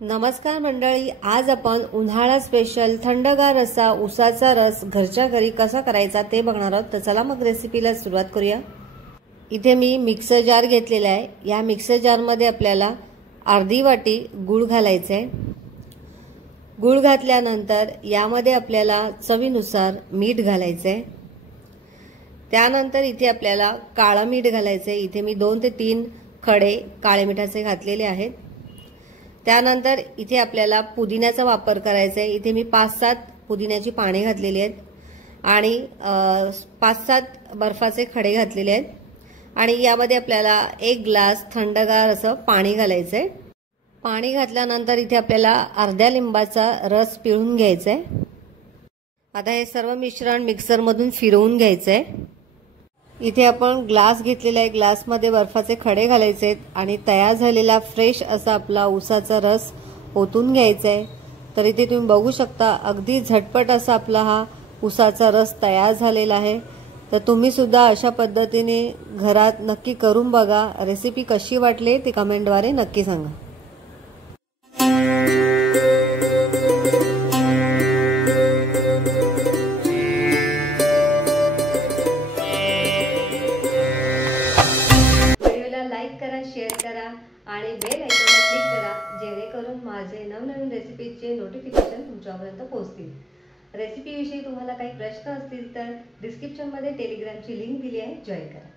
नमस्कार मंडळी, आज आपण उन्हाळा स्पेशल थंडगार असा उसाचा रस घरच्या घरी कसा करायचा ते बघणार आहोत। तर चला मग रेसिपीला सुरुवात करूया। इथे मी मिक्सर जार घेतलेला आहे। या मिक्सर जार मध्ये आपल्याला अर्धी वाटी गूळ घालायचा आहे। गूळ घातल्यानंतर यामध्ये आपल्याला चवीनुसार मीठ घालायचं आहे। त्यानंतर इथे आपल्याला काळं मीठ घालायचं आहे। इथे मी 2 ते 3 खडे काळे मिठाचे घातलेले आहेत। त्यानंतर इथे आपल्याला पुदिन्याचा वापर करायचा आहे। इथे मी 5-7 पुदिन्याची पाने घातलेली आहेत आणि 5-7 बर्फाचे खडे घातलेले आहेत आणि यामध्ये आपल्याला 1 ग्लास थंडगार असं पाणी घालायचं आहे। पाणी घातल्यानंतर इथे आपल्याला अर्ध्या लिंबाचा रस पिळून घ्यायचा आहे। आता हे सर्व मिश्रण मिक्सर मधून फिरवून घ्यायचं आहे। इथे आपण ग्लास घेतलेला आहे। ग्लास मध्ये बर्फाचे खडे घालायचे आहेत आणि तयार झालेला फ्रेश असा आपला उसाचा रस ओतून घ्यायचा आहे। तर इथे तुम्ही बघू शकता अगदी झटपट असा आपला हा उसाचा रस तयार झालेला आहे। तर तुम्ही सुद्धा अशा पद्धतीने घरात नक्की करून बघा। रेसिपी कशी वाटली ते कमेंटद्वारे नक्की सांगा। लाईक करा, शेअर करा आणि बेल आयकॉनवर क्लिक करा जेणेकरून माझे नवनवीन रेसिपीचे नोटिफिकेशन तुमच्यापर्यंत पोहोचतील। रेसिपीविषयी तुम्हाला काही प्रश्न असतील तर डिस्क्रिप्शनमध्ये टेलिग्रामची लिंक दिली आहे, जॉइन करा।